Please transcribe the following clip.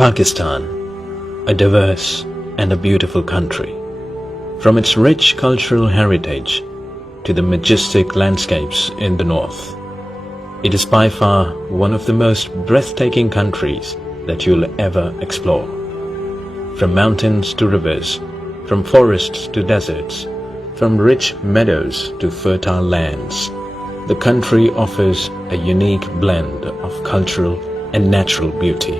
Pakistan, a diverse and a beautiful country. From its rich cultural heritage to the majestic landscapes in the north, it is by far one of the most breathtaking countries that you'll ever explore. From mountains to rivers, from forests to deserts, from rich meadows to fertile lands, the country offers a unique blend of cultural and natural beauty.